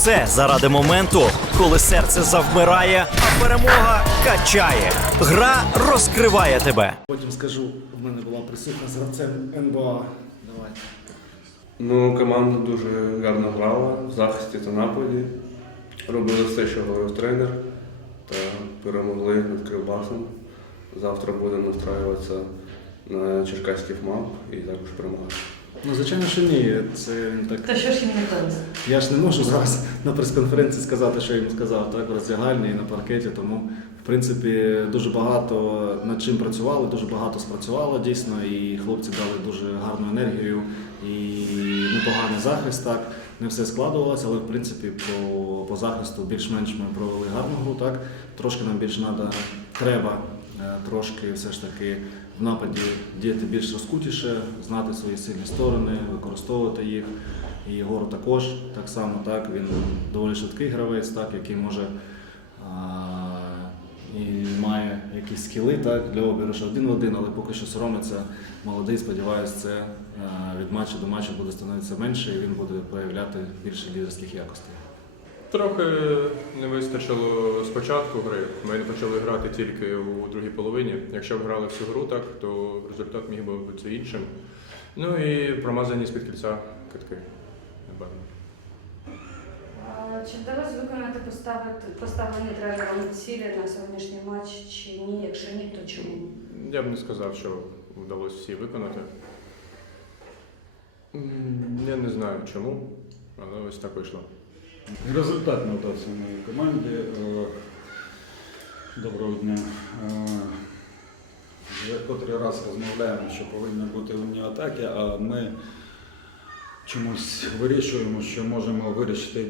все заради моменту, коли серце завмирає, а перемога качає. Гра розкриває тебе. Потім скажу, в мене була присутня з гравцем НБА. Давай. Ну, команда дуже гарно грала в захисті та нападі. Робили все, що говорив тренер, та перемогли над Кривбасом. Завтра будемо настраюватися на черкаський ФМАП і також перемагати. Ну, звичайно, що ні. Це він так. Та що ж їм не вдалося? Я ж не можу зараз на прес-конференції сказати, що я їм сказав, так, в роздягальні і на паркеті. Тому, в принципі, дуже багато над чим працювали, дуже багато спрацювало дійсно, і хлопці дали дуже гарну енергію і непоганий захист. Так. Не все складувалося, але в принципі по, по захисту більш-менш ми провели гарну гру. Так. Трошки нам більше треба трошки все ж таки в нападі діяти більш розкутіше, знати свої сильні сторони, використовувати їх. І Єгор також так само, так, він доволі швидкий гравець, так, який може а, і має якісь скіли так, для обіграшу один в один, але поки що соромиться молодий, сподіваюся, це а, від матчу до матчу буде становитися менше і він буде проявляти більше лідерських якостей. Трохи не вистачило спочатку гри. Ми не почали грати тільки у другій половині. Якщо б грали всю гру так, то результат міг би бути іншим. Ну і промазані з-під кільця китки. Напевно. Чи вдалося виконати поставити поставлені тренером цілі на сьогоднішній матч чи ні? Якщо ні, то чому? Я б не сказав, що вдалося всі виконати. М, Я не знаю чому, але ось так вийшло. Результат не вдався моїй команді. Е, Доброго дня. Е, Вже котрий раз розмовляємо, що повинні бути умні атаки, а ми чомусь вирішуємо, що можемо вирішити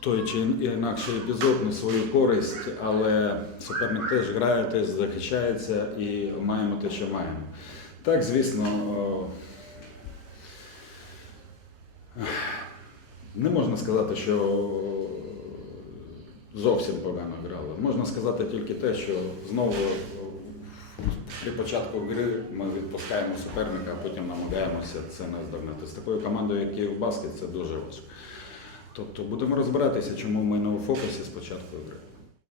той чи інакший епізод на свою користь, але суперник теж грає, теж захищається і маємо те, що маємо. Так, звісно, не можна сказати, що зовсім погано грали. Можна сказати тільки те, що знову при початку гри ми відпускаємо суперника, а потім намагаємося це наздогнати. З такою командою, як Київ Баскет, це дуже важко. Тобто будемо розбиратися, чому ми не у фокусі з початку гри.